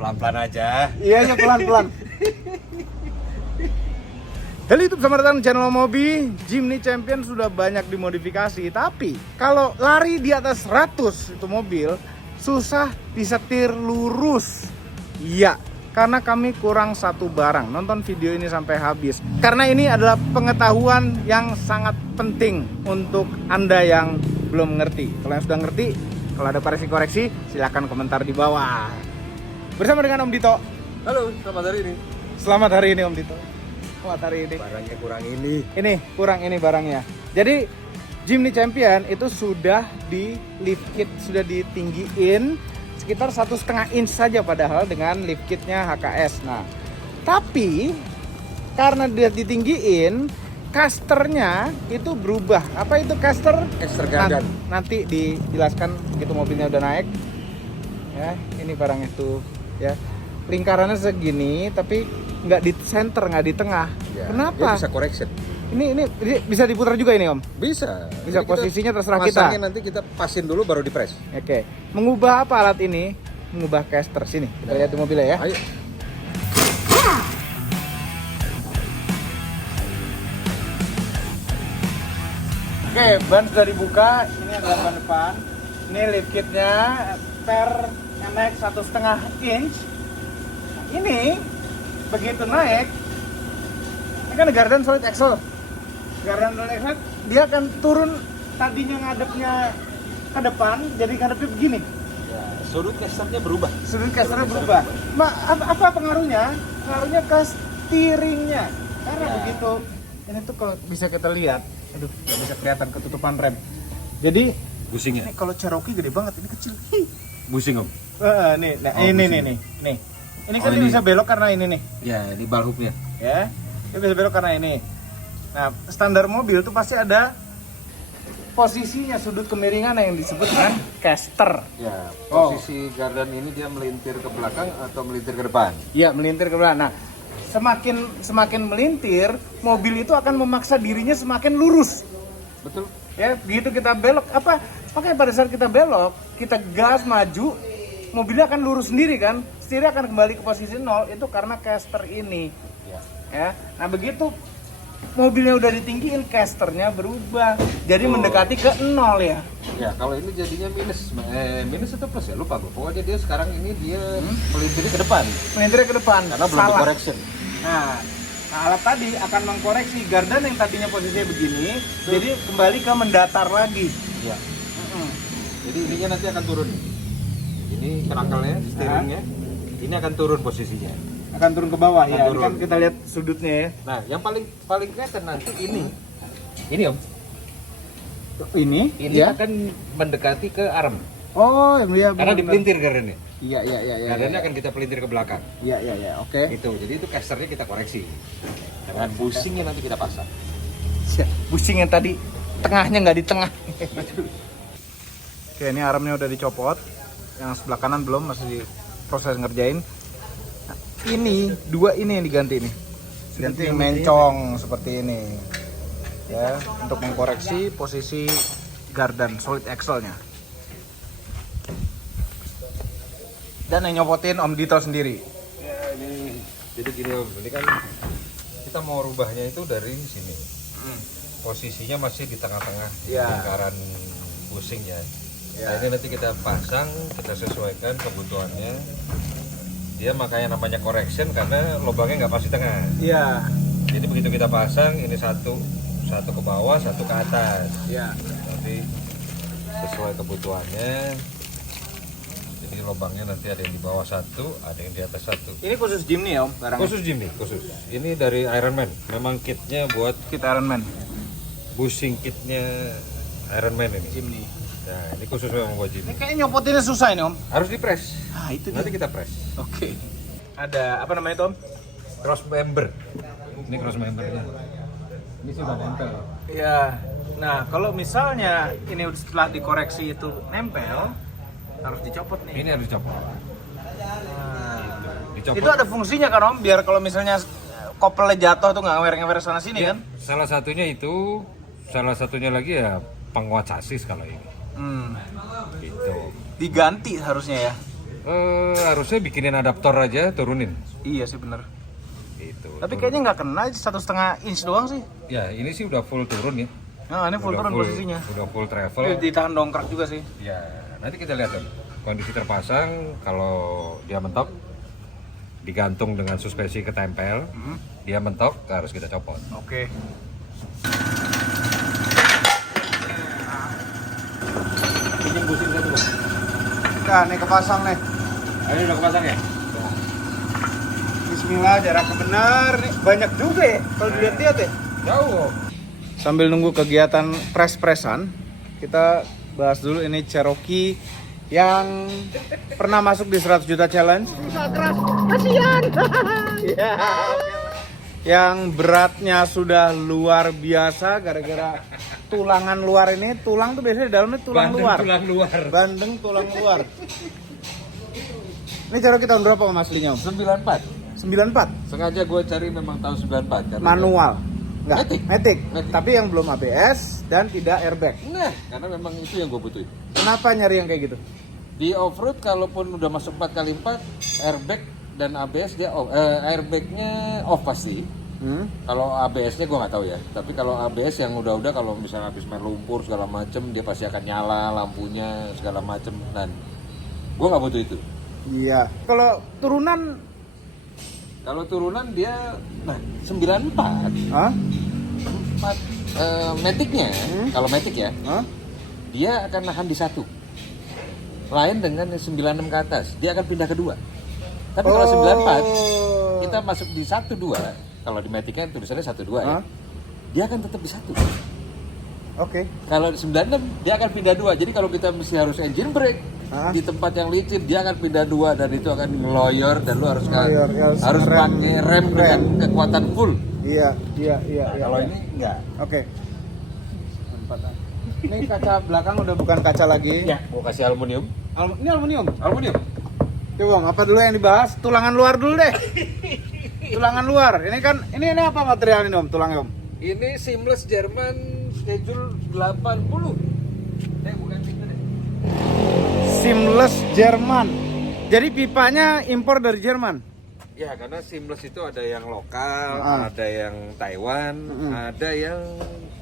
pelan-pelan aja. Iya ya, pelan-pelan. Halo YouTube, selamat datang di channel Mobi. Jimny Champion sudah banyak dimodifikasi, tapi kalau lari di atas 100 itu mobil susah disetir lurus. Iya, karena kami kurang satu barang. Nonton video ini sampai habis, karena ini adalah pengetahuan yang sangat penting untuk Anda yang belum mengerti. Kalau yang sudah ngerti, kalau ada koreksi-koreksi, silahkan komentar di bawah. Bersama dengan Om Dito. Halo, selamat hari ini. Selamat hari ini Om Dito. Selamat hari ini. Barangnya kurang ini. Ini kurang ini barangnya. Jadi Jimny Champion itu sudah di lift kit, sudah ditinggiin sekitar 1,5 inch saja padahal dengan lift kitnya HKS. Nah, tapi karena dia ditinggiin, casternya itu berubah. Apa itu caster? Caster gardan. Nanti dijelaskan begitu mobilnya udah naik. Ya, ini barangnya tuh ya. Lingkarannya segini tapi nggak di center, nggak di tengah. Ya, Kenapa? dia bisa correction. Ini bisa diputar juga ini Om? Bisa. Bisa, Jadi posisinya terserah kita. Masangnya nanti kita pasin dulu baru di press. Oke. Mengubah apa alat ini? Mengubah caster. Sini, kita lihat di mobilnya ya. Ayo. Oke, ban sudah dibuka. Ini adalah ban depan. Ini lift kitnya per MX 1,5 inch. Ini begitu naik, ini kan gardan solid axle. Gardan solid axle dia akan turun, tadinya ngadepnya ke depan jadi ngadepnya begini. Ya, sudut casternya berubah. Sudut casternya berubah. Apa pengaruhnya? Pengaruhnya ke steeringnya. Karena Ya. begitu, ini tuh kalau bisa kita lihat, aduh nggak bisa kelihatan ketutupan rem. Jadi Busingnya. ini kalau Cherokee gede banget, ini kecil. Busing, Om. Nih, nah, Oh, ini busing. nih. Ini kan Oh, dia ini. bisa belok karena ini nih, Ya, di ball hooknya. ya. Dia bisa belok karena ini. Nah, standar mobil tuh pasti ada posisinya, sudut kemiringan yang disebut dengan caster. Ya, Oh. posisi gardan ini dia melintir ke belakang atau melintir ke depan. Iya, melintir ke belakang. Nah, semakin melintir, mobil itu akan memaksa dirinya semakin lurus. Betul. Ya, begitu kita belok, makanya pada saat kita belok, kita gas maju, mobilnya akan lurus sendiri kan, setirnya akan kembali ke posisi 0, itu karena caster ini. Ya. Ya, nah begitu mobilnya udah ditinggiin, casternya berubah, jadi Oh. mendekati ke 0 ya. Ya, kalau ini jadinya minus. Minus atau plus ya? Lupa gue. Pokoknya dia sekarang ini dia melintir ke depan. Melintir ke depan, Karena belum salah. correction. Nah, alat tadi akan mengkoreksi gardan yang tadinya posisinya begini, jadi kembali ke mendatar lagi. Ya. Jadi ininya nanti akan turun. Ini kerakelnya, steeringnya. Ini akan turun posisinya. Akan turun ke bawah Akan ya. turun. Ini kan kita lihat sudutnya ya. Nah, yang paling kelihatan nanti ini. Ini, Om. Ini Ini akan mendekati ke arm. Oh, iya. Karena benar. dipelintir gardannya. Iya. Gardannya akan kita pelintir ke belakang. Iya. Oke. Itu. Jadi itu casternya kita koreksi. Dengan busingnya nanti kita pasang. Busing yang tadi tengahnya nggak di tengah. Oke, ini armnya udah dicopot. Yang sebelah kanan belum, masih proses ngerjain. Nah, ini dua ini yang diganti nih. Ganti yang mencong seperti ini. Ya, untuk mengkoreksi posisi gardan solid axle-nya. Dan yang nyopotin Om Dito sendiri. Ya, ini. Jadi gini, Om. Ini kan kita mau rubahnya itu dari sini. Posisinya masih di tengah-tengah Ya. lingkaran busingnya. Ya. Nah, ini nanti kita pasang, kita sesuaikan kebutuhannya. Dia makanya namanya correction karena lubangnya nggak pas di tengah. Iya. Jadi begitu kita pasang, ini satu ke bawah, satu ke atas. Iya. Nanti sesuai kebutuhannya. Jadi lubangnya nanti ada yang di bawah satu, ada yang di atas satu. Ini khusus Jimny ya Om, barangnya? Khusus Jimny, khusus. Ini dari Ironman. Memang kitnya buat Kit Ironman busing kitnya Ironman ini. Jimny. Nah, ini khusus memang buat Ini Jimny. kayaknya nyopotinnya susah ini Om. Harus dipres. Ah itu Nanti kita press. Oke. Ada apa namanya Tom? Cross member. Ini cross membernya. Ini sudah nempel. Iya. Nah kalau misalnya ini setelah dikoreksi itu nempel, harus dicopot nih. Ini harus dicopot. Nah, Dicopot. itu ada fungsinya kan Om? Biar kalau misalnya kopelnya jatuh tuh nggak ngewer-ngewer sana sini Ya, kan? salah satunya itu, salah satunya lagi ya penguat sasis kalau ini. Hmm. Gitu. Diganti harusnya ya. Harusnya bikinin adaptor aja, turunin. Iya sih bener. Gitu. Tapi kayaknya nggak kena, 1,5 inch doang sih. Ya ini sih udah full turun ya. Nah ini full Udah turun posisinya. Udah full travel. Tapi ditahan dongkrak juga sih. Ya nanti kita lihat kan. Kondisi terpasang, kalau dia mentok, digantung dengan suspensi ketempel. Dia mentok, harus kita copot. Oke. Pinjam busi satu bang. Nah nih kepasang nih. Ini udah kepasang ya? Bismillah, jaraknya benar. Nih banyak juga ya kalau dilihat-lihat ya. Jauh. Sambil nunggu kegiatan press-pressan, kita bahas dulu ini Cherokee yang pernah masuk di 100 juta challenge. Keras, kasihan. Yang beratnya sudah luar biasa gara-gara tulangan luar ini. Tulang tuh biasanya di dalamnya tulang luar. Tulang luar. Bandeng tulang luar. Ini Cherokee tahun berapa Mas aslinya? 94. 94. Sengaja gue cari memang tahun 94 karena Manual. Enggak, Matic. Matic. Tapi yang belum ABS dan tidak airbag. Nah, karena memang itu yang gue butuhin. Kenapa nyari yang kayak gitu? Di off-road kalaupun udah masuk 4x4, airbag dan ABS dia off. Airbagnya off pasti. Kalau ABS-nya gue nggak tahu ya. Tapi kalau ABS yang udah kalau misalnya habis main lumpur segala macem, dia pasti akan nyala lampunya segala macem. Dan gue nggak butuh itu. Iya. Kalau turunan, Kalau turunan dia, 94. hah? 4 Matic-nya, kalau Matic ya, Hah? dia akan nahan di 1. Lain dengan yang 96 ke atas, dia akan pindah ke 2. Tapi kalau 94, kita masuk di 1-2. Kalau di Matic-nya tulisannya 1-2 ya. Dia akan tetap di 1. Oke. Kalau di 96, dia akan pindah 2. Jadi kalau kita mesti harus engine brake di tempat yang licin, dia akan pindah 2 dan itu akan ngeloyor dan lu harus harus pakai rem dengan kekuatan full. Iya. Kalau ini enggak. Oke. Ini kaca belakang udah bukan kaca lagi. Ya, gua kasih aluminium. Ini aluminium. Aluminium. Oke Bang, apa dulu yang dibahas? Tulangan luar dulu deh. Tulangan luar. Ini kan ini apa material ini Om? Tulangnya Om? Ini seamless Jerman schedule 80. Bukan itu deh. Seamless Jerman. Jadi pipanya impor dari Jerman. Ya, karena seamless itu ada yang lokal, ada yang Taiwan, ada yang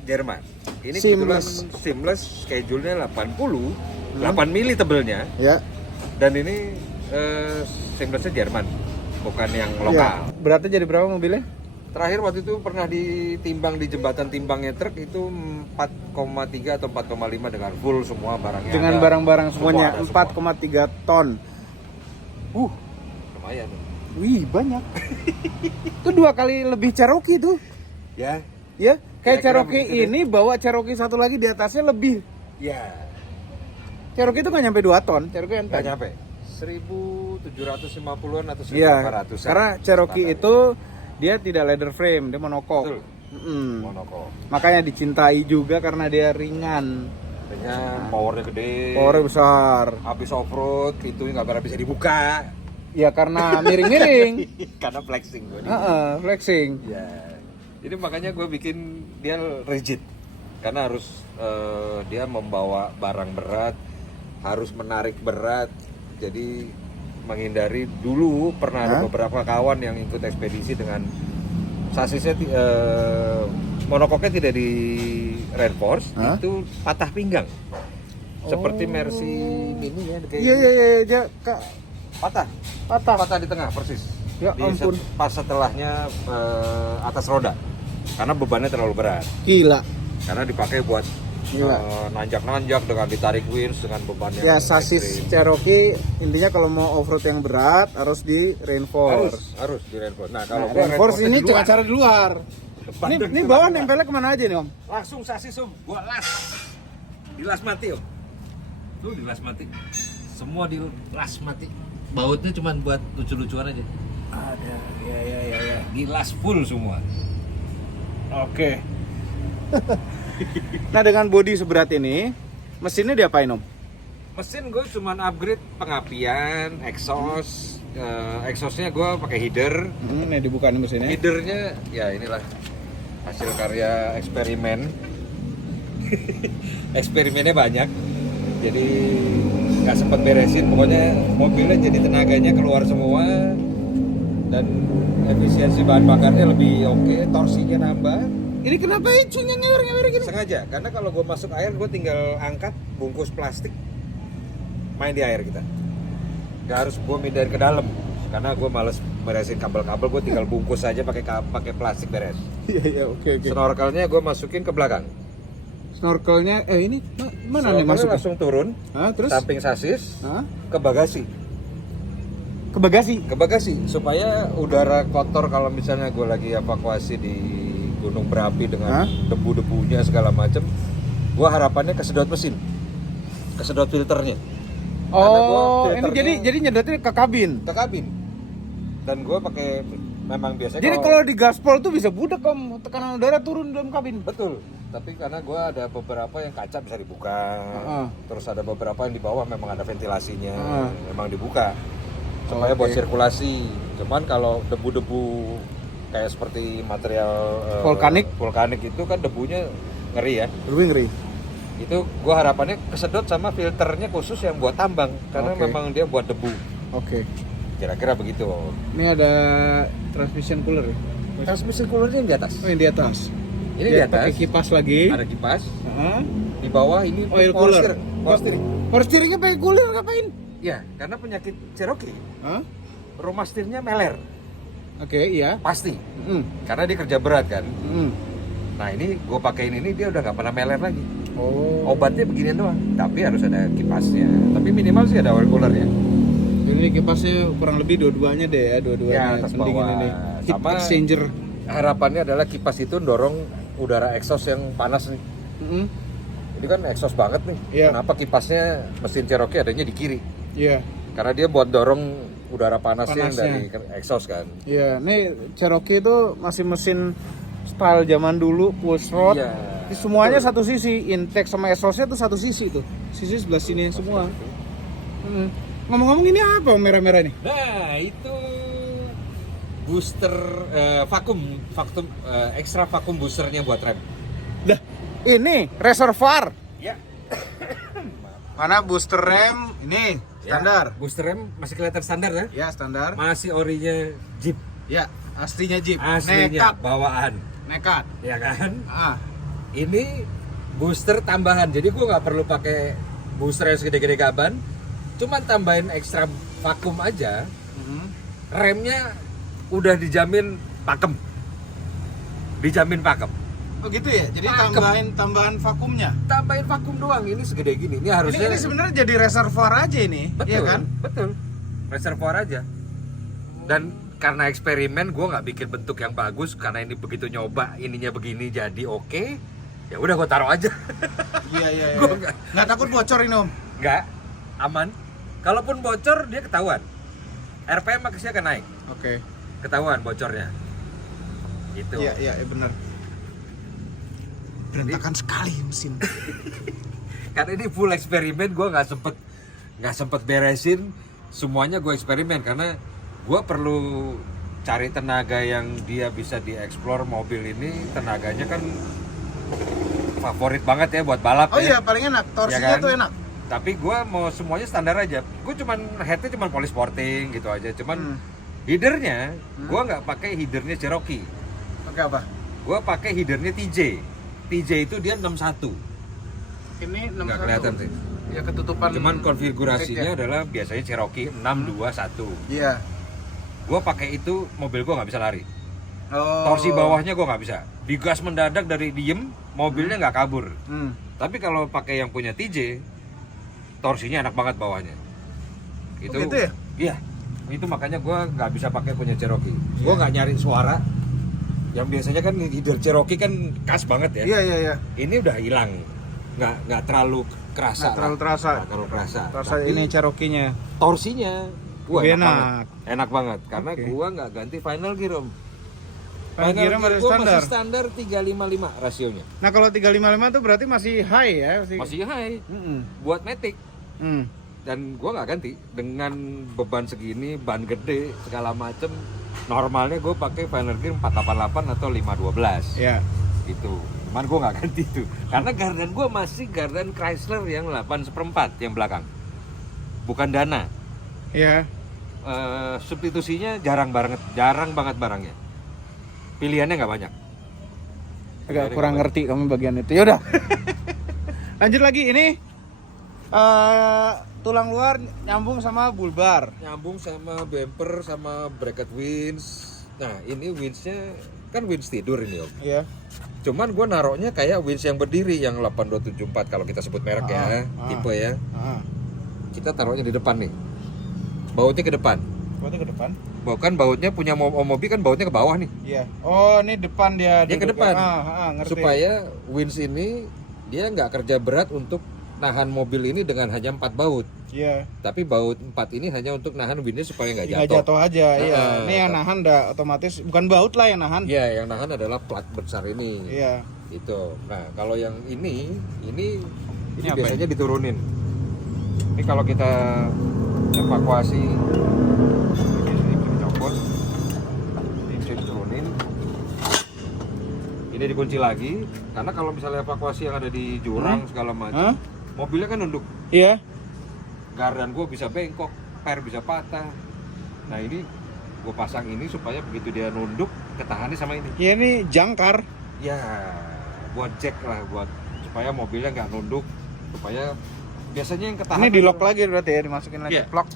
Jerman. Ini seamless schedule-nya 80, 8 mili tebelnya. Ya. Dan ini seamless-nya Jerman, bukan yang lokal. Ya. Beratnya jadi berapa mobilnya? Terakhir waktu itu pernah ditimbang di jembatan timbangnya truk itu 4,3 atau 4,5 dengan full semua barangnya. Dengan ada. barang-barang semuanya Semua 4,3 ton. Lumayan. Wih, banyak. Itu 2 kali lebih Cherokee tuh. Ya. Ya, kayak Kira-kira Cherokee begitu ini bawa Cherokee satu lagi di atasnya lebih. Ya. Cherokee itu nggak nyampe 2 ton, Cherokee Nggak enteng. nyampe. 1.750-an atau 1.800-an. Iya, karena Cherokee itu dia tidak leather frame, dia monokok. Betul. Monokok. Makanya dicintai juga karena dia ringan. Artinya powernya gede. Powernya besar. Habis off-road, pintunya nggak pernah bisa dibuka. Ya karena miring-miring. Karena flexing gue. Flexing. Ya. Jadi makanya gue bikin dia rigid. Karena harus dia membawa barang berat, harus menarik berat. Jadi menghindari dulu pernah ada beberapa kawan yang ikut ekspedisi dengan sasisnya monokoknya tidak di reinforce, itu patah pinggang. Seperti Mercy Mini ya kayak Iya, patah di tengah persis. Ya ampun. Pas setelahnya atas roda. Karena bebannya terlalu berat. Gila. Karena dipakai buat nanjak-nanjak dengan ditarik winch dengan beban yang Ya sasis ekstrim. Cherokee intinya kalau mau off-road yang berat harus di reinforce. Harus di reinforce. Nah, kalau Reinforce ini cuma cara di luar. Ini bawah nempelnya kemana aja nih Om? langsung sasis Om, gua las. Dilas mati Om. Tuh dilas mati. Semua dilas mati. Bautnya cuma buat lucu-lucuan aja. Ada, ya. Dilas full semua. Oke. Nah dengan bodi seberat ini, mesinnya diapain Om? Mesin gue cuma upgrade pengapian, exhaust. Exhaustnya gue pakai header. Ini dibuka nih mesinnya. Headernya ya inilah hasil karya eksperimen. Eksperimennya banyak. Jadi nggak sempet beresin. Pokoknya mobilnya jadi tenaganya keluar semua dan efisiensi bahan bakarnya lebih oke, torsinya nambah. Ini kenapa ecunya ngewer gini? Sengaja, karena kalau gue masuk air gue tinggal angkat bungkus plastik, main di air kita. Nggak harus gue mindahin ke dalam, karena gue males beresin kabel-kabel, gue tinggal bungkus aja pakai plastik beres. Iya, oke. Snorkelnya gue masukin ke belakang. Snorkelnya ini mana nih Snorkelnya masuk? langsung turun, Terus? samping sasis, Hah? ke bagasi. Ke bagasi. Ke bagasi supaya udara kotor kalau misalnya gue lagi evakuasi di gunung berapi dengan debu-debunya segala macem, gue harapannya kesedot mesin, kesedot filternya. Oh, ini jadi nyedotnya ke kabin. Ke kabin. Dan gue pakai memang biasanya. Jadi kalau di gaspol tuh bisa budak om, tekanan udara turun dalam kabin. Betul. Tapi karena gue ada beberapa yang kaca bisa dibuka, terus ada beberapa yang di bawah memang ada ventilasinya, memang dibuka supaya buat sirkulasi. Cuman kalau debu-debu kayak seperti material vulkanik itu kan debunya ngeri ya. Lebih ngeri. Itu gue harapannya kesedot sama filternya khusus yang buat tambang karena memang dia buat debu. Oke. Kira-kira begitu. Ini ada transmission cooler ya? Transmission coolernya yang di atas. Oh, yang di atas. Ini di atas. Pakai kipas lagi. Ada kipas. Di bawah ini oil cooler. Power steering. Power steeringnya pakai cooler ngapain? Ya, karena penyakit Cherokee. Hah? Rumah setirnya meler. Oke, iya. Pasti. Karena dia kerja berat kan. Nah ini gue pakein ini dia udah nggak pernah meler lagi. Oh. Obatnya beginian doang. Tapi harus ada kipasnya. Tapi minimal sih ada oil coolernya. Ini kipasnya kurang lebih dua-duanya deh ya, dua-duanya atas penting bawah. ini. Heat Sama exchanger. harapannya adalah kipas itu dorong udara exhaust yang panas nih. Ini kan exhaust banget nih. Iya. Kenapa kipasnya mesin Cherokee adanya di kiri? Iya. Karena dia buat dorong udara panasnya yang dari exhaust kan. Iya, nih Cherokee itu masih mesin style zaman dulu, push rod. Iya. Semuanya satu sisi, intake sama exhaustnya tuh satu sisi tuh. Sisi sebelah sini semua. Ngomong-ngomong ini apa merah-merah nih? Nah itu booster extra vakum boosternya buat rem. Dah, ini reservoir. Ya. Mana booster rem? Ini standar. Ya, booster rem masih kelihatan standar ya? Ya, standar. Masih orinya Jeep. Ya, aslinya Jeep. Aslinya Nekat. bawaan. Nekat. Ya kan? Ini booster tambahan. Jadi gua nggak perlu pakai booster yang segede-gede gaban. Cuman tambahin ekstra vakum aja. Remnya udah dijamin pakem. Dijamin pakem. Oh gitu ya. Jadi Pakem. tambahan vakumnya. Tambahin vakum doang. Ini segede gini. Ini harusnya Ini sebenarnya jadi reservoir aja ini. betul, Iya kan? Betul. Reservoir aja. Dan karena eksperimen gue nggak bikin bentuk yang bagus karena ini begitu nyoba ininya begini jadi oke. Ya udah gue taruh aja. Iya. Gua Nggak takut bocor ini om? nggak aman. Kalaupun bocor dia ketahuan. RPM maksudnya akan naik. Oke. Ketahuan bocornya. Gitu. Iya benar. Berantakan sekali mesin. Karena ini full eksperimen, gue nggak sempet beresin semuanya. Gue eksperimen karena gue perlu cari tenaga yang dia bisa dieksplor. Mobil ini tenaganya kan favorit banget ya buat balap. Oh ya. iya paling enak, torsinya Ya kan? tuh enak. Tapi gue mau semuanya standar aja. Gue headnya cuman poly sporting gitu aja. Cuman headernya gue nggak pakai headernya Cherokee. Oke apa? Gue pakai headernya TJ. TJ itu dia 61. Ini 61. Nggak kelihatan sih. Ya ketutupan. Cuman konfigurasinya ya? adalah biasanya Cherokee 621. Iya. Gue pakai itu mobil gue nggak bisa lari. Oh. Torsi bawahnya gue nggak bisa. Digas mendadak dari diem, mobilnya nggak kabur. Tapi kalau pakai yang punya TJ, torsinya enak banget bawahnya. Itu. gitu ya? Iya. Itu makanya gue nggak bisa pakai punya Cherokee. Gue nggak nyari suara. Yang biasanya kan header Cherokee kan khas banget ya. Iya. Ini udah hilang. Nggak terlalu kerasa. Nggak terlalu terasa. Nggak terlalu kerasa. Terasa Tapi ini Cherokee-nya. torsinya gua Lebih enak enak. banget. Enak banget karena Oke. gua nggak ganti final gear om. Final gear masih gua standar. masih standar 355 rasionya. Nah kalau 355 tuh berarti masih high ya? Masih high. Buat Matic. Dan gua nggak ganti dengan beban segini, ban gede segala macem. Normalnya gue pakai final gear 488 atau 512. Ya. Gitu. Cuman gue nggak ganti itu karena gardan gue masih gardan Chrysler yang 8 seperempat yang belakang. bukan dana. Iya. Substitusinya jarang banget barangnya. Pilihannya nggak banyak. Agak kurang ngerti kamu bagian itu. Yaudah. Lanjut lagi ini tulang luar nyambung sama bulbar. Nyambung sama bumper sama bracket winch. Nah ini winchnya kan winch tidur ini Om. Iya. Cuman gue naroknya kayak winch yang berdiri yang 8274 kalau kita sebut merek tipe ya. Kita taruhnya di depan nih. Bautnya ke depan. Bautnya ke depan. Bahkan bautnya punya mobil kan bautnya ke bawah nih. Iya. Oh, ini depan dia. Dia ke depan. Ngerti. Supaya winch ini dia nggak kerja berat untuk nahan mobil ini dengan hanya 4 baut. Iya. Tapi baut 4 ini hanya untuk nahan winchnya supaya nggak jatuh. Nggak jatuh aja. Iya. Ini yang nahan dah otomatis bukan baut lah yang nahan. Iya, yang nahan adalah plat besar ini. Iya. Itu. Nah, kalau yang ini apa biasanya diturunin. Ini kalau kita evakuasi ini dicopot. Ini bisa diturunin. Ini dikunci lagi karena kalau misalnya evakuasi yang ada di jurang segala macam, mobilnya kan nunduk. Iya. Gardan gue bisa bengkok, per bisa patah. Nah ini gue pasang ini supaya begitu dia nunduk ketahannya sama ini. Ya ini jangkar. Ya buat cek lah, buat supaya mobilnya nggak nunduk, supaya biasanya yang ketahan. Ini di lock lagi berarti ya, dimasukin lagi. Iya. Lock.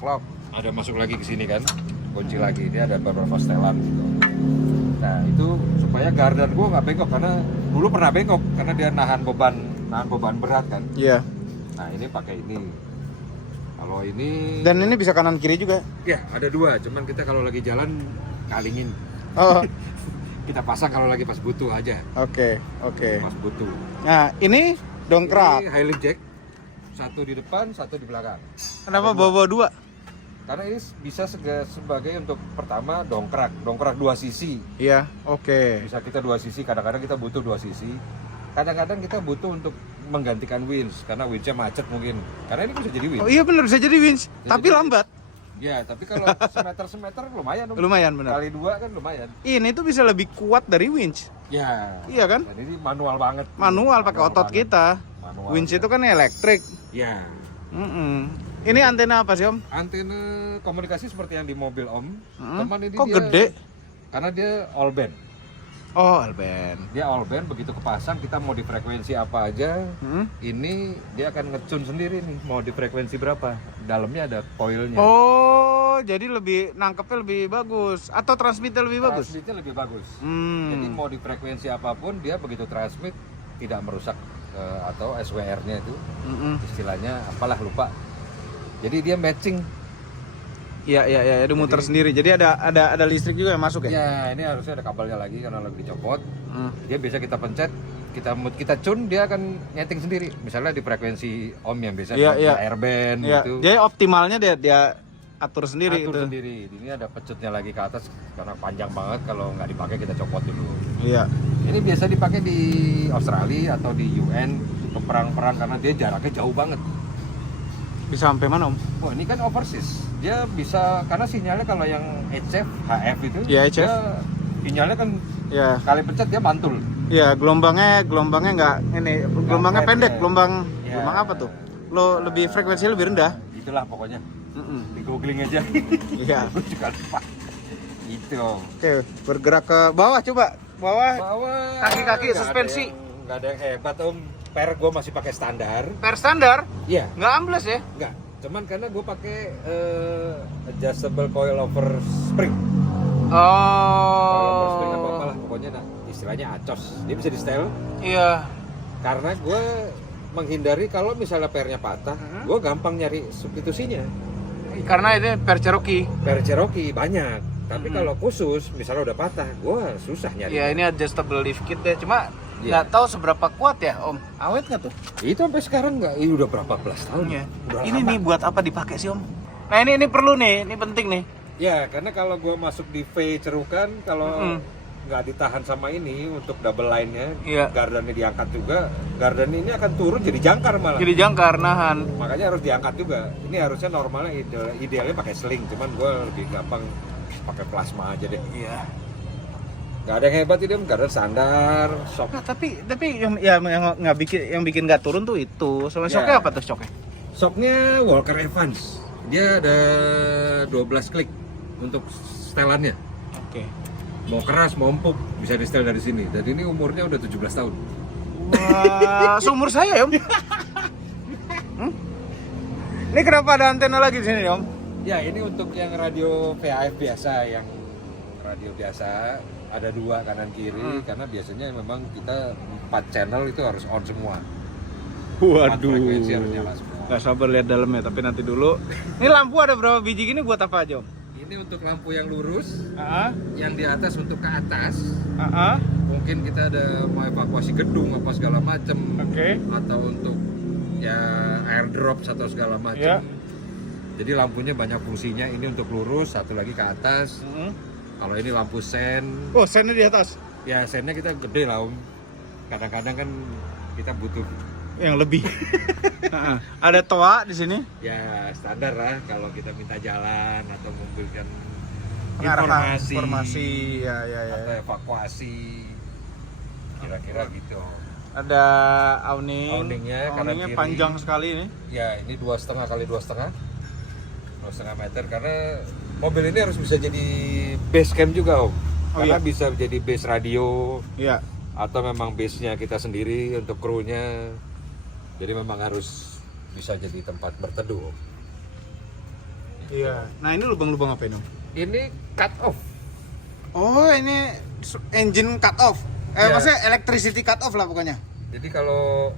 Ada masuk lagi ke sini kan, kunci lagi. Dia ada beberapa setelan gitu. Nah itu supaya gardan gue nggak bengkok karena dulu pernah bengkok karena dia nahan beban berat kan. Iya. Nah ini pakai ini. Kalau ini Dan ini bisa kanan kiri juga. ya ada 2, cuman kita kalau lagi jalan kalingin. Oh. Kita pasang kalau lagi pas butuh aja. Oke. Pas butuh. Nah, ini dongkrak. Ini high lift jack. Satu di depan, satu di belakang. Kenapa bawa 2? Karena ini bisa sebagai untuk pertama dongkrak 2 sisi. Iya, oke. Bisa kita 2 sisi, kadang-kadang kita butuh 2 sisi. Kadang-kadang kita butuh untuk menggantikan winch karena winchnya macet mungkin. Karena ini bisa jadi winch. Oh iya benar bisa jadi winch, tapi jadi- lambat. Ya, tapi kalau semeter lumayan dong. Lumayan benar. Kali 2 kan lumayan. Ini tuh bisa lebih kuat dari winch. Ya. Iya kan? Dan ini manual banget. Manual pakai otot banget. kita. Manual Winch ya. itu kan elektrik. Ya. Ini antena apa sih Om? Antena komunikasi seperti yang di mobil Om. Cuman ini Kok dia gede? Karena dia all band. Oh, Alben. Dia all band, begitu kepasang kita mau di frekuensi apa aja, ini dia akan ngecun sendiri nih mau di frekuensi berapa. Dalamnya ada coilnya. Oh, jadi lebih nangkepnya lebih bagus atau transmitnya lebih bagus? Transmitnya lebih bagus. Hmm. Jadi mau di frekuensi apapun dia begitu transmit tidak merusak atau SWR-nya itu istilahnya apalah lupa. Jadi dia matching. Iya, dia muter sendiri. Jadi ada listrik juga yang masuk ya? Ya, ini harusnya ada kabelnya lagi karena lagi dicopot. Dia bisa kita pencet, kita tune, dia akan nyeting sendiri. Misalnya di frekuensi Om yang biasa airband Iya. gitu. Jadi optimalnya dia atur sendiri Atur gitu. sendiri. Ini ada pecutnya lagi ke atas karena panjang banget, kalau nggak dipakai kita copot dulu. Iya. Ini biasa dipakai di Australia atau di UN untuk perang-perang karena dia jaraknya jauh banget. Bisa sampai mana Om? Wah, ini kan overseas. Dia bisa karena sinyalnya kalau yang HF itu, Iya, HF. dia sinyalnya kan Iya. kali pencet dia mantul. Iya, gelombangnya nggak ini, gelombangnya pendek, gelombang Ya. gelombang apa tuh? Lebih frekuensinya lebih rendah. Itulah pokoknya. Di googling aja. Iya. Gue juga lupa. Itu. Oke, bergerak ke bawah coba. Bawah. Kaki-kaki suspensi. Nggak ada yang hebat Om. Per gue masih pakai standar. Per standar, Iya. nggak ambles ya? Enggak. Cuman karena gue pakai adjustable coil over spring. Coil over spring apa Oh. lah pokoknya istilahnya acos. Dia bisa di setel. Iya. Karena gue menghindari kalau misalnya pernya patah, gue gampang nyari substitusinya. Karena ini per Cherokee. Per Cherokee banyak, tapi kalau khusus misalnya udah patah, gue susah nyari. Iya, ini adjustable lift kit deh. Cuma Iya. nggak tahu seberapa kuat ya, Om. Awet nggak tuh? Itu sampai sekarang nggak, ini udah berapa belas tahun. Iya. Udah Ini lama. nih buat apa dipakai sih, Om? Nah, ini perlu nih, ini penting nih. Ya, karena kalau gue masuk di V cerukan, kalau nggak ditahan sama ini untuk double line-nya, Iya. gardannya diangkat juga, gardan ini akan turun jadi jangkar malah. Jadi jangkar, nahan. Makanya harus diangkat juga. Ini harusnya normalnya idealnya pakai sling, cuman gue lebih gampang pakai plasma aja deh. Iya. Nggak ada yang hebat ini, gardan standar, shock. Nah, tapi yang nggak bikin nggak turun tuh itu. Sama Ya. shocknya apa tuh shocknya? Shocknya Walker Evans. Dia ada 12 klik untuk setelannya. Oke. Mau keras, mau empuk, bisa di setel dari sini. Dan ini umurnya udah 17 tahun. Wah, seumur saya, Om. Ini kenapa ada antena lagi di sini, Om? Ya, ini untuk yang radio VHF biasa, yang radio biasa ada 2 kanan kiri, karena biasanya memang kita 4 channel itu harus on semua. 4 frekuensi harus nyala semua. Gak sabar lihat dalamnya, tapi nanti dulu. Ini lampu ada berapa biji gini buat apa aja, Om? Ini untuk lampu yang lurus, Heeh. yang di atas untuk ke atas. Heeh. Mungkin kita ada mau evakuasi gedung apa segala macem, Oke. atau untuk ya airdrop atau segala macem. Ya. Jadi lampunya banyak fungsinya. Ini untuk lurus, satu lagi ke atas. Kalau ini lampu sen, Oh, sennya di atas. ya sennya kita gede lah, Om. Kadang-kadang kan kita butuh Yang lebih. Heeh. Ada toa di sini. ya standar lah kalau kita minta jalan atau memberikan Pengarahan informasi, informasi. Ya, ya, ya. atau evakuasi, kira-kira gitu. Ada awning. Awningnya kanan Awningnya kiri. panjang sekali ini. Ya ini 2,5 kali 2,5 meter, karena mobil ini harus bisa jadi base camp juga, Om. Karena iya. bisa jadi base radio Iya. atau memang base-nya kita sendiri untuk krunya. Jadi memang harus bisa jadi tempat berteduh, Om. Iya. Nah, ini lubang-lubang apa ini, Om? Ini cut off. Oh, ini engine cut off. Ya. Maksudnya electricity cut off lah pokoknya. Jadi kalau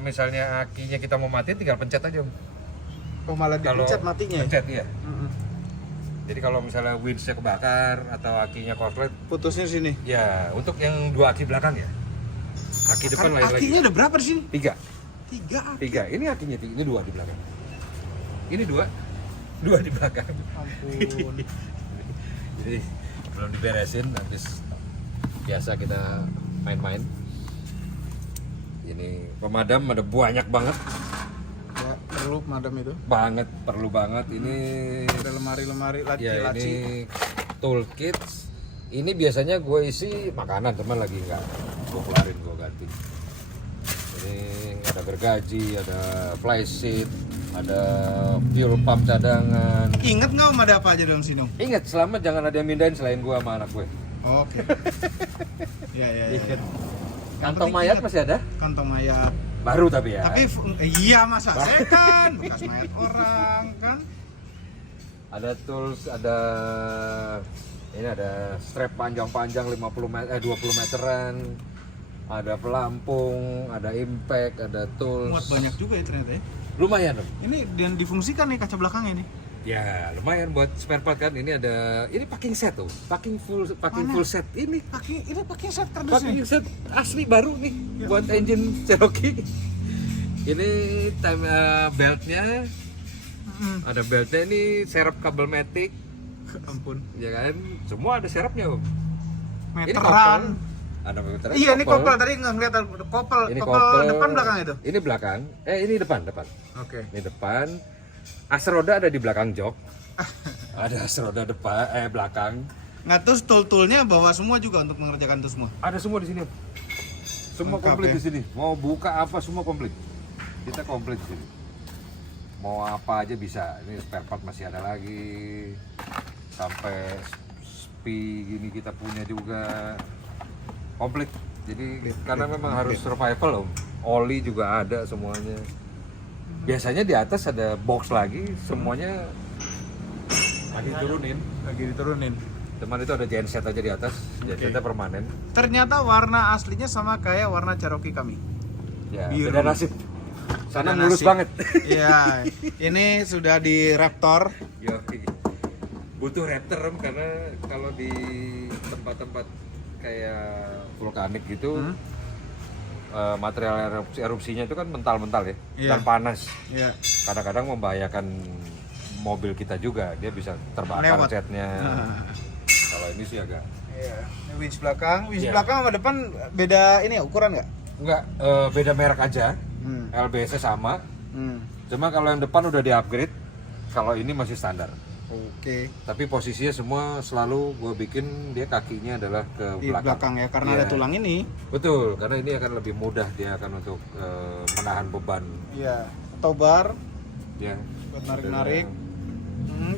misalnya akinya kita mau matiin tinggal pencet aja, Om. Oh, malah Kalau dipencet matinya. Pencet iya. Mm-mm. Jadi kalau misalnya winch-nya kebakar atau akinya korslet, Putusnya sini. ya untuk yang 2 aki belakang ya. Aki depan lain lagi. Akinya ada berapa di sini? 3. 3 aki. 3. Ini akinya ini 2 di belakang. Ini 2 di belakang. Ampun. Jadi belum diberesin, habis biasa kita main-main. Ini pemadam ada banyak banget. Ya, perlu madam itu. Perlu banget. Ini Ada lemari-lemari ya ini laci-laci. toolkit. Ini biasanya gue isi makanan, teman lagi nggak gue keluarin, gue ganti. Ini ada gergaji, ada fly seat, ada fuel pump cadangan. Ingat nggak Om ada apa aja dalam sini, Om? Ingat, selamat jangan ada yang mindahin selain gue sama anak gue. Oke. Ya, ya, ya. Ingat. Yang Kantong penting mayat ingat. masih ada? Kantong mayat. Baru tapi ya. Tapi iya masa second, bekas mayat orang kan. Ada tools, ini ada strap panjang-panjang 20 meteran. Ada pelampung, ada impact, ada tools. Muat banyak juga ya ternyata ya. Lumayan, Om. Ini dan difungsikan nih kaca belakangnya nih. Ya, lumayan buat spare part kan. Ini packing set tuh. Packing full set. Ini Pakai set kardusnya. packing set asli baru nih buat engine Cherokee. Ini time beltnya. Ada beltnya, ini serep kabel matic, Ampun. ya kan? Semua ada serepnya, Om. Ini Meteran. Ada meteran. Iya, ini kopel tadi nggak ngeliat kopel. Ini Kopel depan belakang itu. Ini belakang. Ini depan. Oke. Ini depan. As roda ada di belakang jok. Ada as roda depan, belakang. Nah, terus tool-toolnya bawa semua juga untuk mengerjakan itu semua. Ada semua di sini. Semua Lengkap, komplit ya? di sini. Mau buka apa semua komplit. Kita komplit di sini. Mau apa aja bisa. Ini spare part masih ada lagi. Sampai spi gini kita punya juga. Komplit. Jadi karena memang harus survival, Om. Oli juga ada semuanya. Biasanya di atas ada box lagi, semuanya lagi diturunin. Teman itu ada genset aja di atas, gensetnya permanen. Ternyata warna aslinya sama kayak warna Cherokee kami. Ya, Biru. beda nasib. Sana Beda mulus nasib. banget. Iya, ini sudah di Raptor. Yo, butuh Raptor, Om, karena kalau di tempat-tempat kayak vulkanik gitu, material erupsinya itu kan mental-mental ya, Iya. dan panas. Iya. Kadang-kadang membahayakan mobil kita juga, dia bisa terbakar Lewat. catnya. Kalau ini sih agak Iya. Ini winch belakang, Iya. sama depan beda ini ya, ukuran nggak? enggak, beda merek aja. Hmm. LBS-nya sama, Hmm. cuma kalau yang depan udah di-upgrade, kalau ini masih standar. Oke. Tapi posisinya semua selalu gue bikin dia kakinya adalah ke Di belakang. belakang ya, karena Iya. ada tulang ini. Betul, karena ini akan lebih mudah dia akan untuk menahan beban. Iya. Tow bar. Ya, buat narik-narik.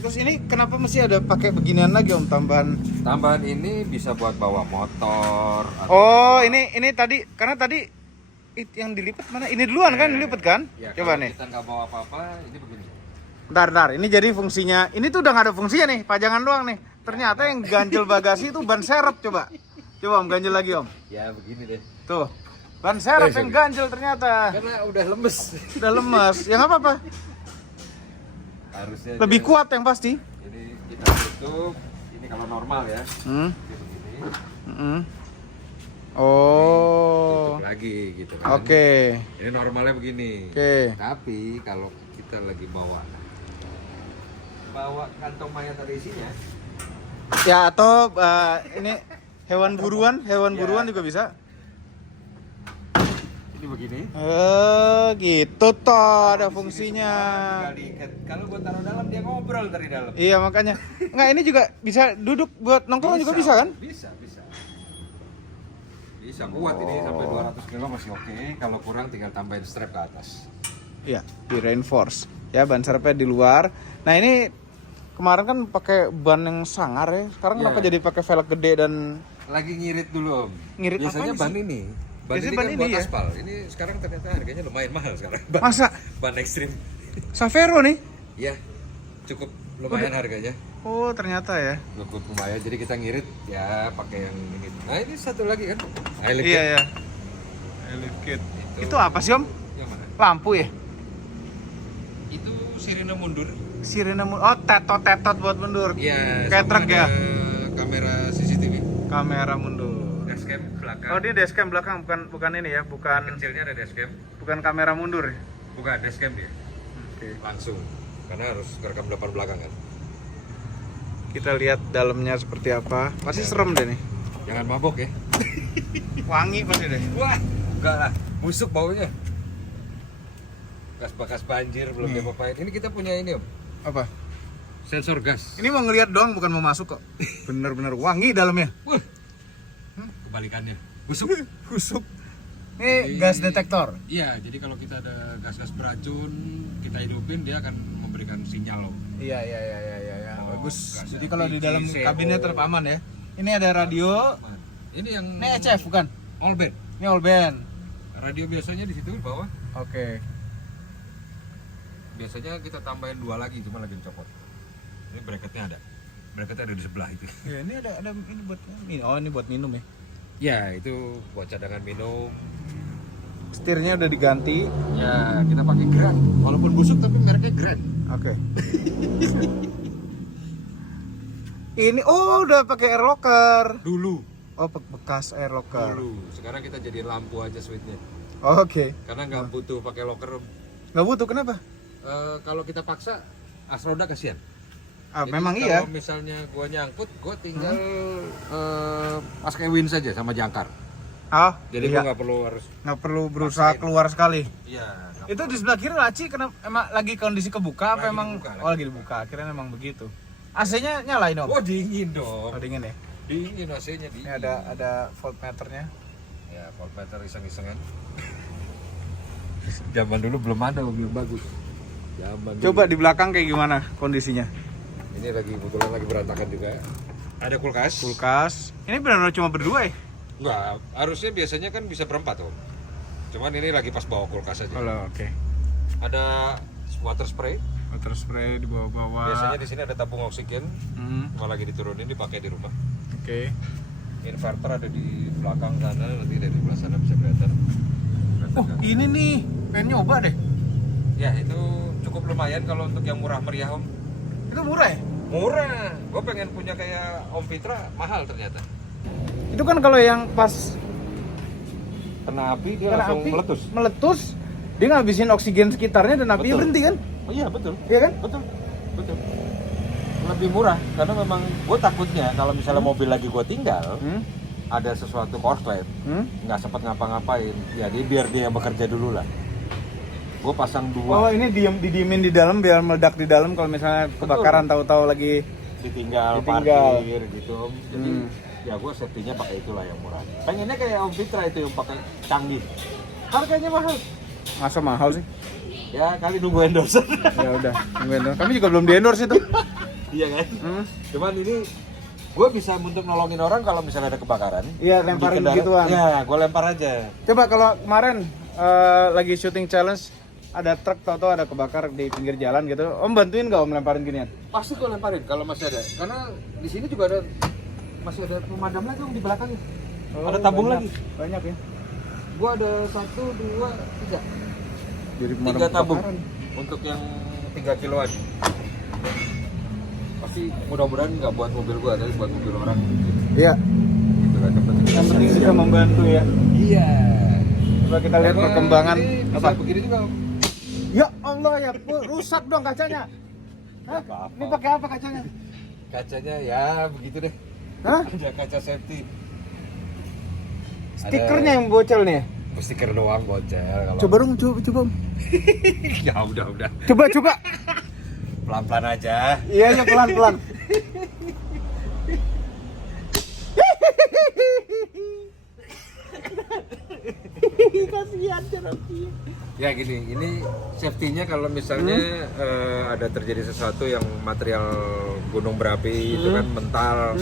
Terus ini kenapa mesti ada pakai beginian lagi Om, tambahan? Tambahan ini bisa buat bawa motor. Oh, ini tadi karena tadi yang dilipat mana? Ini duluan kan dilipat kan? Ya, Coba kalau nih. kita nggak bawa apa-apa, ini begini. Bentar. Ini jadi fungsinya. Ini tuh udah nggak ada fungsinya nih, pajangan doang nih. Ternyata yang ganjel bagasi itu ban serep coba. Coba Om ganjel lagi Om. Ya begini deh. Tuh. Ban serep yang ganjel ternyata. Karena udah lemes. Udah lemas. Ya nggak apa-apa. Harusnya Lebih dia- kuat yang pasti. Jadi kita tutup. Ini kalau normal ya. Hmm. Ini begini. Oh. Tutup lagi gitu kan. Oke. Ini normalnya begini. Oke. Tapi kalau kita lagi bawa kantong mayat ada isinya. Ya atau ini hewan buruan Ya. juga bisa. Ini begini. Gitu toh ada Di sini fungsinya. semua tinggal diikat. Kalau gua taruh dalam dia ngobrol dari dalam. Iya makanya. Nggak ini juga bisa duduk buat nongkrong juga bisa kan? Bisa. Bisa kuat ini sampai 200 kilo masih oke. Kalau kurang tinggal tambahin strap ke atas. Iya, di reinforce. Ya ban serepnya di luar. Nah ini kemarin kan pakai ban yang sangar ya. Sekarang Iya. kenapa jadi pakai velg gede dan Lagi ngirit dulu Om. Ngirit Biasanya apanya ban sih? ini. Ban Biasanya ini ban kan ini buat ya? aspal. Ini sekarang ternyata harganya lumayan mahal sekarang. masa Ban ekstrim. Savero nih? Ya, cukup lumayan harganya. Oh ternyata ya. Cukup lumayan. Jadi kita ngirit ya pakai yang ini. Nah ini satu lagi kan. Elite Iya kit. ya. Elite kit. Itu apa sih Om? Yang mana? Lampu ya? Itu sirine mundur. Sirene oh tetot buat mundur. Iya. Kayak sama truk ya? ada kamera CCTV. Kamera mundur. Dashcam belakang. Oh ini dashcam belakang bukan ini ya, bukan Kecilnya ada dashcam. kamera mundur ya? Bukan dashcam dia. Oke. Langsung. Karena harus kerekam depan belakang kan. Kita lihat dalamnya seperti apa. Pasti serem deh nih. Jangan mabok ya. Wangi pasti deh. Wah, enggak lah. Busuk baunya. Bekas banjir belum diapa-apain. Ini kita punya ini Om. Apa? Sensor gas. Ini mau ngelihat doang bukan mau masuk kok. Bener-bener wangi dalamnya. Wah. Kebalikannya. Busuk. Busuk. Ini gas detektor. Iya, jadi kalau kita ada gas-gas beracun, kita hidupin dia akan memberikan sinyal loh. Iya. Oh, Bagus. gas Jadi kalau di dalam LPG, kabinnya CO. tetap aman ya. Ini ada radio. Ini yang Ini HF bukan? all band. Ini all band. Radio biasanya di situ di bawah. Oke. Biasanya kita tambahin 2 lagi, cuma lagi dicopot. Ini bracketnya ada. Bracketnya ada di sebelah itu. Ya, ini ada ini buat minum. Oh, ini buat minum ya. Ya, itu buat cadangan minum. Setirnya udah diganti. Ya, kita pakai Grand. Walaupun busuk tapi mereknya Grand. Oke. Ini udah pakai air locker. Dulu. Oh, bekas air locker. Dulu. Sekarang kita jadiin lampu aja switchnya. Oke. Karena nggak butuh pakai locker. Nggak butuh kenapa? Kalau kita paksa, as roda kasihan. Ah, Jadi memang iya. Kalau misalnya gua nyangkut, gua tinggal pakai win saja sama jangkar. Oh, Jadi iya. gua nggak perlu harus. Nggak perlu berusaha Paksain. keluar sekali. Iya. Itu di sebelah kiri laci kenapa emang lagi kondisi kebuka apa Lagi emang dibuka, lagi oh lagi dibuka. Akhirnya memang begitu. AC-nya nyalain Om. Oh dingin dong. Oh, dingin ya. Dingin AC-nya Ini dingin. ada voltmeternya. Ya voltmeter iseng-isengan. Zaman dulu belum ada mobil bagus. Zaman dulu. Coba di belakang kayak gimana kondisinya? Ini lagi kebetulan lagi berantakan juga. Ada kulkas. Kulkas. Ini benar-benar cuma berdua ya? Enggak, harusnya biasanya kan bisa berempat tuh. Cuman ini lagi pas bawa kulkas aja. Oh, oke. Ada water spray. Water spray di bawah-bawah. Biasanya di sini ada tabung oksigen. Hmm, Cuma lagi diturunin dipakai di rumah. oke. Inverter ada di belakang sana, nanti dari sebelah sana bisa kelihatan. Oh, ini nih. Pengen nyoba deh. Ya itu cukup lumayan kalau untuk yang murah meriah Om. Itu murah ya? Murah. Gue pengen punya kayak Om Fitra, mahal ternyata. Itu kan kalau yang pas Kena api dia kena langsung api, meletus. meletus, dia ngabisin oksigen sekitarnya dan apinya Betul. berhenti kan? Oh iya betul. Iya kan? Betul. Betul. Lebih murah karena memang gue takutnya kalau misalnya mobil lagi gue tinggal, ada sesuatu korslet, nggak sempat ngapa-ngapain, ya dia biar dia yang bekerja dulu lah. Gue pasang Oh, 2 ini didiemin di dalam biar meledak di dalam kalau misalnya kebakaran tahu-tahu lagi. ditinggal. Parkir gitu Om. Jadi ya gue safety-nya pakai itulah yang murah. Pengennya kayak Om Fitra itu yang pakai canggih. Harganya mahal. Masa mahal sih? Ya kali nunggu endorse. Ya udah, tungguin. Kami juga belum di endorse itu. Iya kan? Cuman ini gue bisa untuk nolongin orang kalau misalnya ada kebakaran. Iya, lemparin di kendaraan. begituan. Iya, gue lempar aja. Coba kalau kemarin lagi syuting challenge, ada truk atau ada kebakar di pinggir jalan gitu, Om bantuin nggak Om lemparin ginian? Pasti gue lemparin kalau masih ada. Karena di sini juga masih ada pemadam lagi Om di belakangnya. Ada tabung banyak, lagi. Banyak ya. Gue ada 1, 2, 3. Jadi 3 tabung untuk yang 3 kiloan. Pasti mudah-mudahan nggak buat mobil gue, tapi buat mobil orang. Iya. Gitu kan Yang penting bisa membantu ya. Iya. Coba kita lihat Karena perkembangan ini bisa apa? begini juga. Ya Allah ya, rusak dong kacanya. Hah? Apa-apa. Ini pakai apa kacanya? Kacanya ya begitu deh. Hah? Ada kaca safety. Stikernya yang bocel nih. Stiker doang bocel kalau. Coba dong, coba Om. Ya udah. Coba. Pelan-pelan aja. Iya, pelan-pelan. Kasihan Cherokee. Ya gini, ini safety-nya kalau misalnya ada terjadi sesuatu yang material gunung berapi itu kan mental.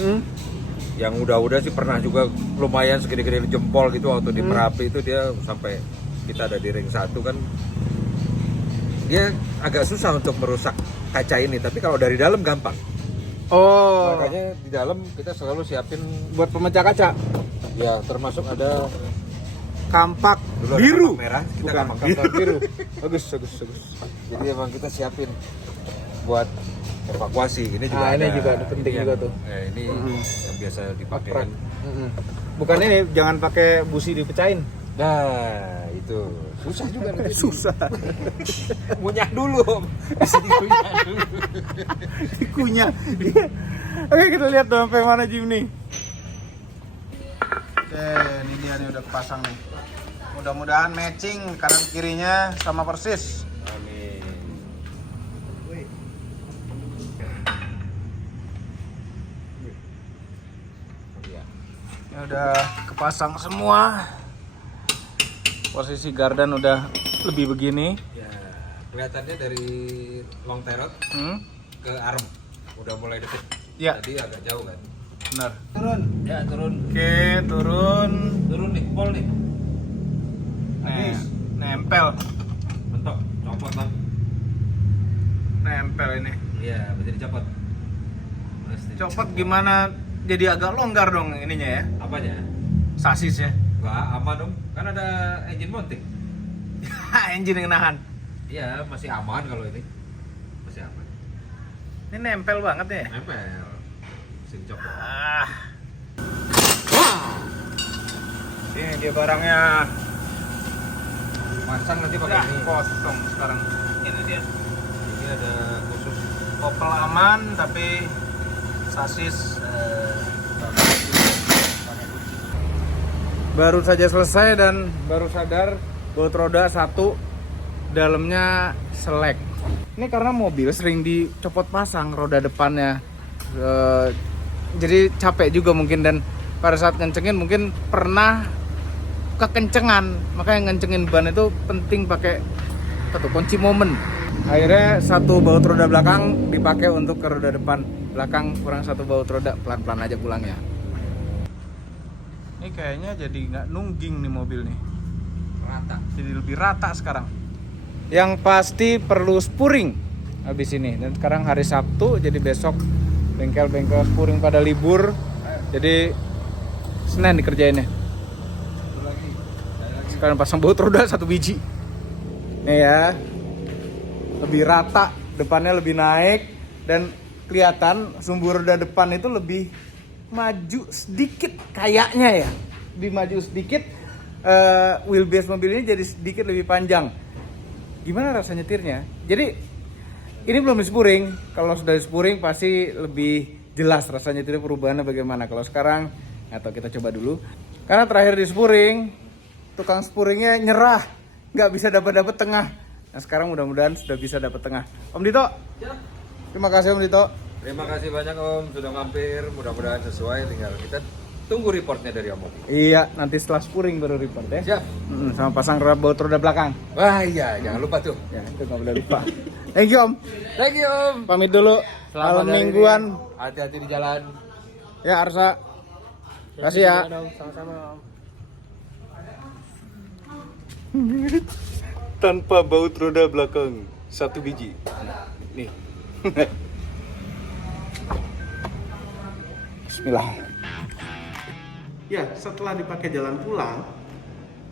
Yang udah sih pernah juga lumayan segede-gede jempol gitu waktu di Merapi itu dia sampai kita ada di ring 1 kan. Dia agak susah untuk merusak kaca ini, tapi kalau dari dalam gampang. Oh, Makanya di dalam kita selalu siapin buat pemecah kaca. ya termasuk ada Kampak dulu ada biru. kampak merah, kita Bukan, kampak kampak biru. Bagus. Jadi emang kita siapin buat evakuasi. Ini juga Ini ada. juga ada, penting Ini juga yang- tuh. Ini yang biasa dipakai kan. Bukan ini, jangan pakai busi dipecahin. Nah, itu susah juga nanti. Susah. Munyah dulu, Om. Bisa dikunyah dulu. Dikunyah. Oke, kita lihat dong sampai mana Jim nih. Oke, ini dia nih udah kepasang nih. Mudah-mudahan matching kanan kirinya sama persis. Amin. Iya. Ini udah kepasang semua. Posisi gardan udah lebih begini. Ya, kelihatannya dari long terot ke arm udah mulai deket. Ya. Tadi agak jauh kan. Benar. Turun. Ya, turun. Oke, turun. Turun nih, pol nih. Nih, nempel. Mentok, copot bang. Nempel ini. Iya, bisa dicopot. Pasti. Copot gimana? Jadi agak longgar dong ininya ya. Apanya? Sasis ya. Enggak aman dong, kan ada engine mounting. Engine yang nahan. Iya, masih aman kalau ini. Masih aman. Ini nempel banget ya. Nempel. Mesin copot. Ini dia barangnya. Pasang nanti pakai ini. Kosong sekarang. Ini dia. Ini ada khusus. Kopel aman tapi sasis baru saja selesai dan baru sadar baut roda satu dalamnya selek. Ini karena mobil sering dicopot pasang roda depannya, jadi capek juga mungkin, dan pada saat ngencengin mungkin pernah kekencengan, makanya ngencengin ban itu penting pakai kunci momen. Akhirnya satu baut roda belakang dipakai untuk ke roda depan, belakang kurang satu baut roda, pelan-pelan aja pulangnya. Ini kayaknya jadi nggak nungging nih mobil nih, Rata. jadi lebih rata sekarang. Yang pasti perlu spuring habis ini, dan sekarang hari Sabtu, jadi besok bengkel-bengkel spuring pada libur, jadi Senin dikerjainnya. Satu lagi. Sekarang pasang baut roda 1 biji. Nih ya, lebih rata, depannya lebih naik, dan kelihatan sumbu roda depan itu lebih maju sedikit kayaknya ya, lebih maju sedikit. Wheelbase mobil ini jadi sedikit lebih panjang. Gimana rasa nyetirnya? Jadi ini belum dispuring. Kalau sudah dispuring pasti lebih jelas rasa nyetirnya, perubahannya bagaimana. Kalau sekarang atau kita coba dulu, karena terakhir dispuring tukang spuringnya nyerah, nggak bisa dapat tengah. Nah sekarang mudah-mudahan sudah bisa dapat tengah. Om Dito, terima kasih Om Dito. Terima kasih banyak Om sudah mampir. Mudah-mudahan sesuai. Tinggal kita Tunggu reportnya dari Om Mobi. Iya, nanti setelah spuring baru report ya. Siap. Sama pasang baut roda belakang. Wah iya, jangan lupa tuh. Ya, itu nggak boleh lupa. Thank you Om. Thank you Om. Pamit dulu. Selamat Malam hari mingguan. ini. Hati-hati di jalan. Ya Arsa. Kasih ya. Sama-sama. Tanpa baut roda belakang 1 biji. Nih. Bismillah. Ya, setelah dipakai jalan pulang,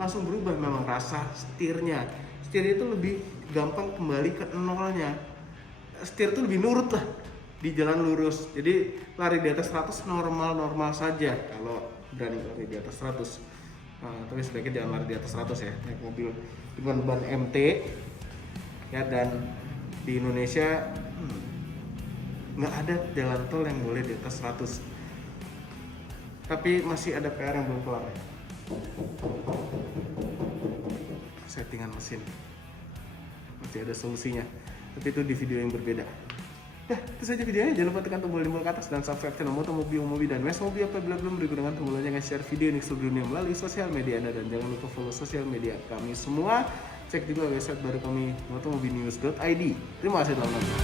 langsung berubah memang rasa setirnya. Setir itu lebih gampang kembali ke nolnya. Setir itu lebih nurut lah di jalan lurus. Jadi lari di atas 100 normal-normal saja kalau berani lari di atas 100. Tapi sebaiknya jangan lari di atas 100 ya, naik mobil dengan ban MT ya. Dan di Indonesia nggak ada jalan tol yang boleh di atas 100. Tapi masih ada PR yang belum kelar. Settingan mesin masih ada solusinya, tapi itu di video yang berbeda. Ya, itu saja videonya. Jangan lupa tekan tombol ke atas dan subscribe channel Moto Mobi, Mobi dan Wes Mobi apabila belum berikut dengan tombol lonceng, share video ini ke seluruh dunia melalui sosial media Anda, dan jangan lupa follow sosial media kami semua. Cek juga website baru kami motomobinews.id. Terima kasih telah menonton.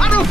Aduh!